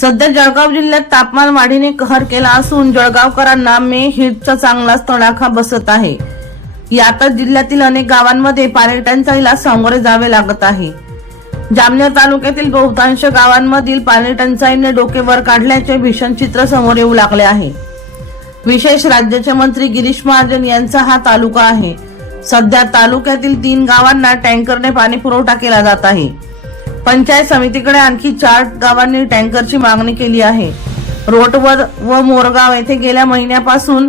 सध्या जळगाव जिल्ह्यात तापमान वाढीने कहर केला असून जळगावकरांना मे हिटचा चांगलाच तडाखा बसत आहे. यातच जिल्ह्यातील अनेक गावांमध्ये पाणी सामोरे जावे लागत आहे. जामनेर तालुक्यातील बहुतांश गावांमधील पाणी टंचाईने डोके वर काढल्याचे भीषण चित्र समोर येऊ लागले आहे. विशेष राज्याचे मंत्री गिरीश महाजन यांचा हा तालुका आहे. सध्या तालुक्यातील तीन गावांना टँकरने पाणी पुरवठा केला जात आहे. पंचायत समितीकडे आणखी चार गावांनी टँकरची मागणी केली आहे. रोटवर व मोरगाव येथे गेल्या महिन्यापासून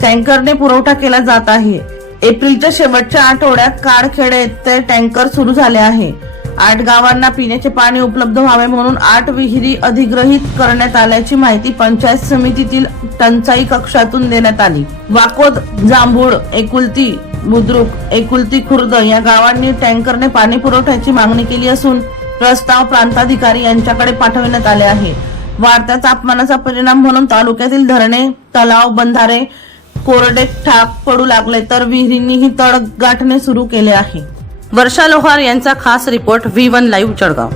टँकरने पुरवठा केला जात आहे. एप्रिलच्या शेवटच्या आठवड्यात कारखेडे येथे टँकर सुरू झाले आहे. आठ गावांना पिण्याचे पाणी उपलब्ध व्हावे म्हणून आठ विहिरी अधिग्रहित करण्यात आल्याची माहिती पंचायत समितीतील टंचाई कक्षातून देण्यात आली. वाकोद जांभूळ एकुलती बुद्रुक एकुलती खुर्द या गावांनी टँकरने पाणी पुरवठ्याची मागणी केली असून प्रस्ताव प्रांताधिकारी यांच्याकडे पाठविण्यात आले आहे. वाढत्या तापमानाचा परिणाम म्हणून तालुक्यातील धरणे तलाव बंधारे कोरडे ठाक पडू लागले तर विहिरींनीही तळ गाठणे सुरू केले आहे. वर्षा लोहार यांचा खास report V one live Jalgaon.